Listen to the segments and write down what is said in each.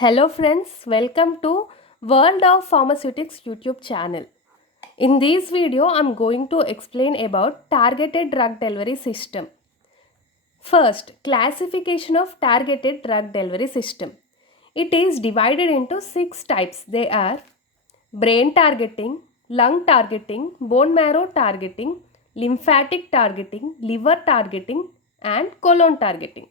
Hello friends, welcome to World of Pharmaceutics YouTube channel. In this video, I'm going to explain about targeted drug delivery system. First, classification of targeted drug delivery system. It is divided into 6 types. They are brain targeting, lung targeting, bone marrow targeting, lymphatic targeting, liver targeting, and colon targeting.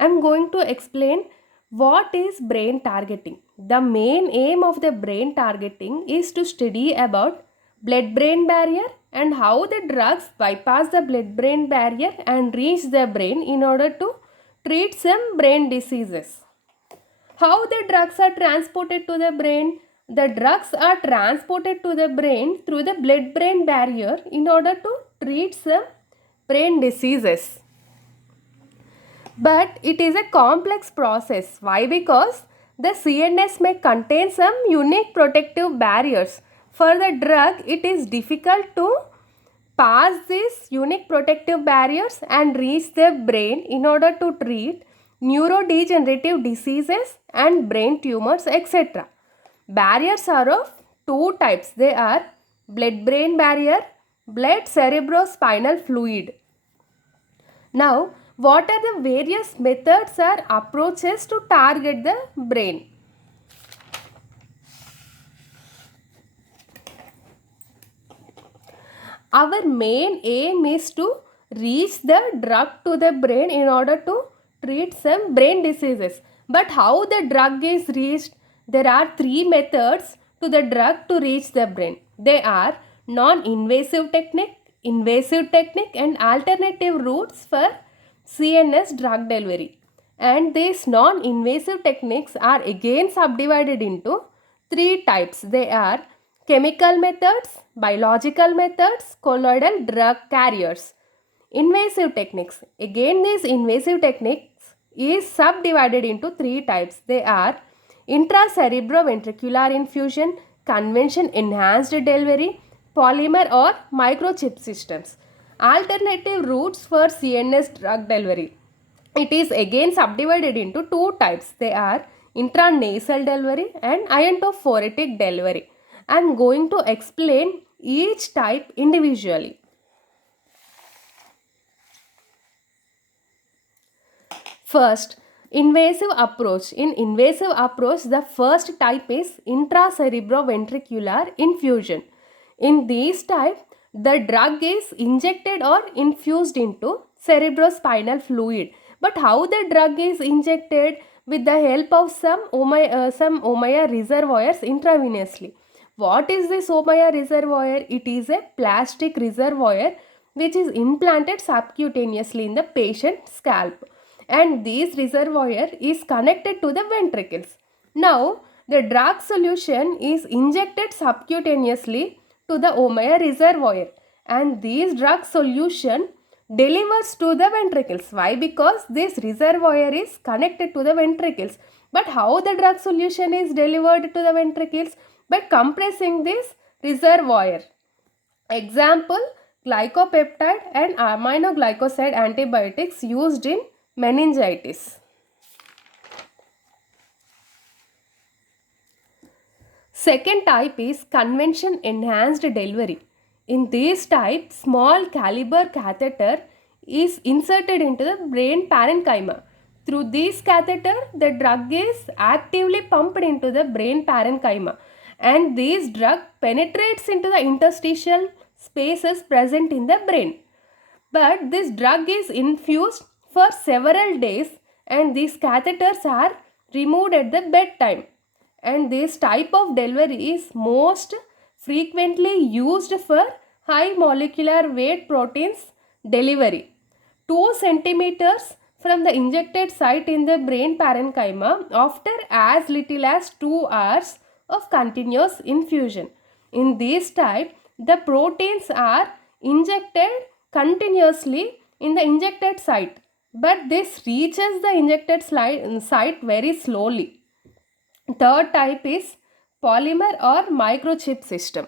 I'm going to explain what is brain targeting. The main aim of the brain targeting is to study about blood-brain barrier and how the drugs bypass the blood-brain barrier and reach the brain in order to treat some brain diseases. How the drugs are transported to the brain? The drugs are transported to the brain through the blood-brain barrier in order to treat some brain diseases. But it is a complex process. Why? Because the CNS may contain some unique protective barriers. For the drug, it is difficult to pass these unique protective barriers and reach the brain in order to treat neurodegenerative diseases and brain tumors, etc. Barriers are of two types. They are blood-brain barrier, blood cerebrospinal fluid. Now, what are the various methods or approaches to target the brain? Our main aim is to reach the drug to the brain in order to treat some brain diseases. But how the drug is reached? There are three methods to the drug to reach the brain. They are non-invasive technique, invasive technique, and alternative routes for CNS drug delivery. And these non-invasive techniques are again subdivided into three types. They are chemical methods, biological methods, colloidal drug carriers. Invasive techniques. Again, these invasive techniques is subdivided into three types. They are intracerebroventricular infusion, convention enhanced delivery, polymer or microchip systems. Alternative routes for CNS drug delivery. It is again subdivided into two types. They are intranasal delivery and iontophoretic delivery. I am going to explain each type individually. First, invasive approach. In invasive approach, the first type is intracerebroventricular infusion. In this type, the drug is injected or infused into cerebrospinal fluid. But how the drug is injected? With the help of some Ommaya reservoirs intravenously. What is this Ommaya reservoir? It is a plastic reservoir which is implanted subcutaneously in the patient's scalp, and this reservoir is connected to the ventricles. Now, the drug solution is injected subcutaneously to the Ommaya reservoir, and this drug solution delivers to the ventricles. Why? Because this reservoir is connected to the ventricles. But how the drug solution is delivered to the ventricles? By compressing this reservoir. Example, glycopeptide and aminoglycoside antibiotics used in meningitis. Second type is convention enhanced delivery. In this type, small caliber catheter is inserted into the brain parenchyma. Through this catheter, the drug is actively pumped into the brain parenchyma, and this drug penetrates into the interstitial spaces present in the brain. But this drug is infused for several days, and these catheters are removed at the bedtime. And this type of delivery is most frequently used for high molecular weight proteins delivery. 2 centimeters from the injected site in the brain parenchyma after as little as 2 hours of continuous infusion. In this type, the proteins are injected continuously in the injected site, but this reaches the injected site very slowly. Third type is polymer or microchip system.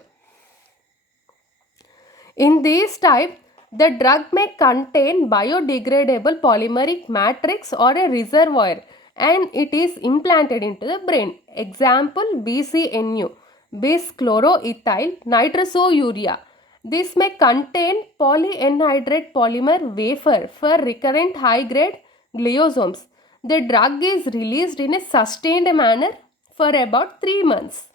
In this type, The drug may contain biodegradable polymeric matrix or a reservoir and it is implanted into the brain. Example BCNU, bischloroethyl nitrosourea. This may contain polyanhydride polymer wafer for recurrent high-grade gliosomes. The drug is released in a sustained manner for about 3 months.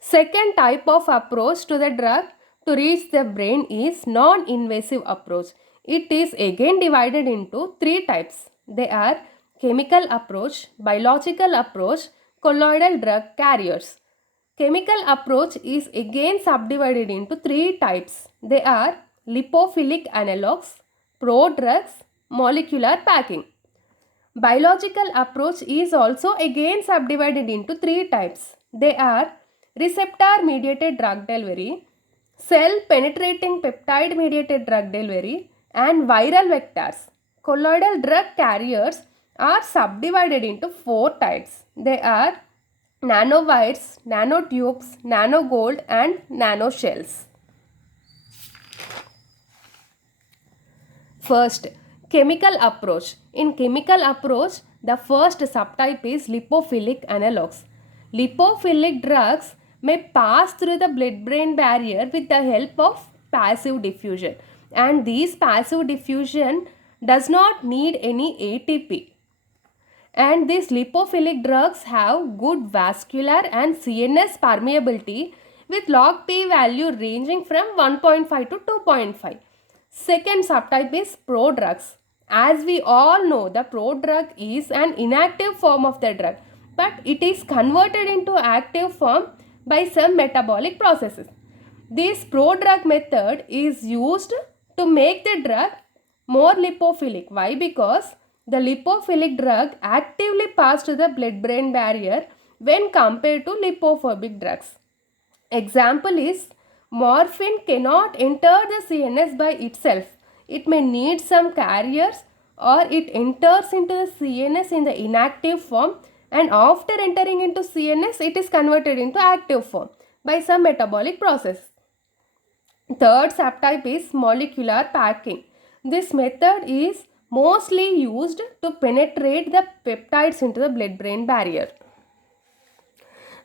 Second type of approach to the drug to reach the brain is non-invasive approach. It is again divided into 3 types. They are chemical approach, biological approach, colloidal drug carriers. Chemical approach is again subdivided into 3 types. They are lipophilic analogues, prodrugs, molecular packing. Biological approach is also again subdivided into 3 types. They are receptor mediated drug delivery, cell penetrating peptide mediated drug delivery, and viral vectors. Colloidal drug carriers are subdivided into 4 types. They are nanowires, nanotubes, nanogold, and nanoshells. First, chemical approach. In chemical approach, the first subtype is lipophilic analogues. Lipophilic drugs may pass through the blood-brain barrier with the help of passive diffusion, and this passive diffusion does not need any ATP. And these lipophilic drugs have good vascular and CNS permeability with log P value ranging from 1.5 to 2.5. Second subtype is prodrugs. As we all know, the prodrug is an inactive form of the drug, but it is converted into active form by some metabolic processes. This prodrug method is used to make the drug more lipophilic. Why? Because the lipophilic drug actively passed the blood-brain barrier when compared to lipophobic drugs. Example is morphine cannot enter the CNS by itself. It may need some carriers or it enters into the CNS in the inactive form, and after entering into CNS it is converted into active form by some metabolic process. Third subtype is molecular packing. This method is mostly used to penetrate the peptides into the blood-brain barrier.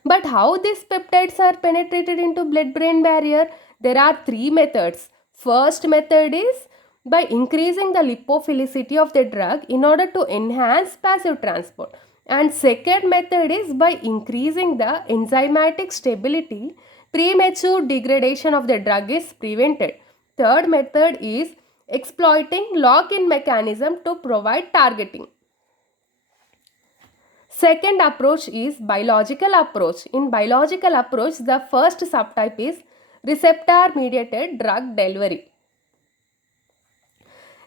But how these peptides are penetrated into blood-brain barrier? There are 3 methods. First method is by increasing the lipophilicity of the drug in order to enhance passive transport. And second method is by increasing the enzymatic stability. Premature degradation of the drug is prevented. Third method is exploiting lock-in mechanism to provide targeting. Second approach is biological approach. In biological approach, the first subtype is receptor mediated drug delivery.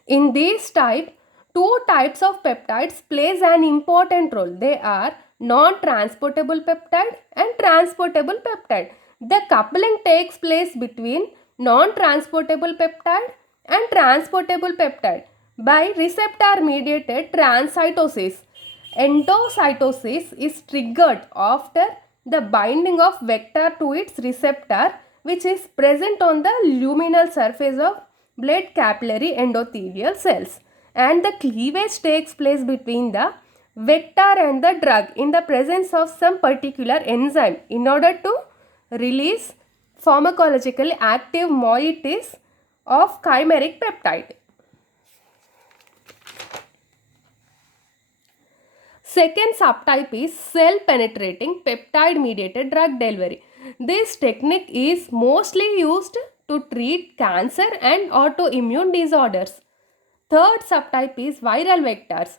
In this type, 2 types of peptides plays an important role. They are non-transportable peptide and transportable peptide. The coupling takes place between non-transportable peptide and transportable peptide by receptor mediated transcytosis. Endocytosis is triggered after the binding of vector to its receptor, which is present on the luminal surface of blood capillary endothelial cells, and the cleavage takes place between the vector and the drug in the presence of some particular enzyme in order to release pharmacologically active moieties of chimeric peptide. Second subtype is cell penetrating peptide mediated drug delivery. This technique is mostly used to treat cancer and autoimmune disorders. Third subtype is viral vectors.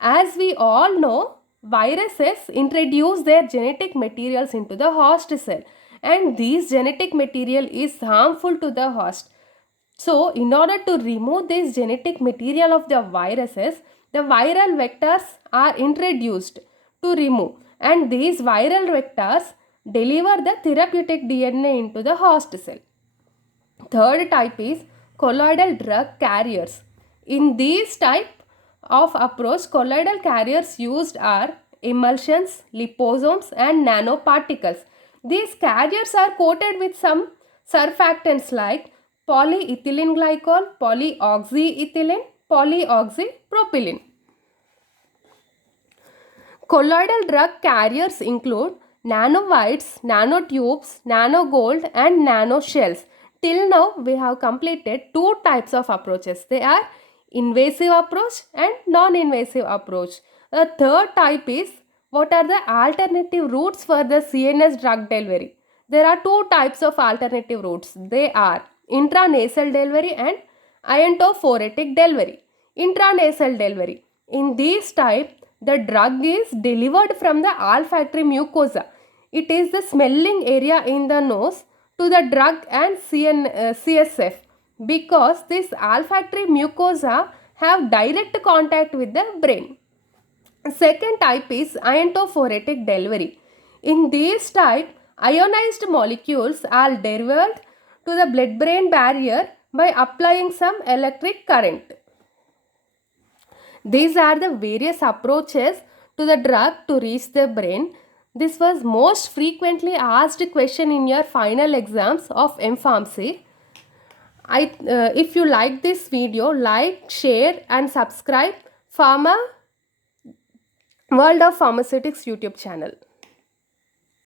As we all know, viruses introduce their genetic materials into the host cell, and this genetic material is harmful to the host. So, in order to remove this genetic material of the viruses, the viral vectors are introduced to remove, and these viral vectors deliver the therapeutic DNA into the host cell. Third type is colloidal drug carriers. In this type of approach, colloidal carriers used are emulsions, liposomes, and nanoparticles. These carriers are coated with some surfactants like polyethylene glycol, polyoxyethylene, polyoxypropylene. Colloidal drug carriers include nanovites, nanotubes, nanogold and nanoshells. Till now, we have completed two types of approaches. They are invasive approach and non-invasive approach. The third type is what are the alternative routes for the CNS drug delivery. There are two types of alternative routes. They are intranasal delivery and iontophoretic delivery. Intranasal delivery. In this type, the drug is delivered from the olfactory mucosa. It is the smelling area in the nose to the drug and CSF, because this olfactory mucosa have direct contact with the brain. Second type is iontophoretic delivery. In this type, ionized molecules are delivered to the blood-brain barrier by applying some electric current. These are the various approaches to the drug to reach the brain. This was most frequently asked question in your final exams of M.Pharmacy. If you like this video, like, share and subscribe Pharma World of Pharmaceutics YouTube channel.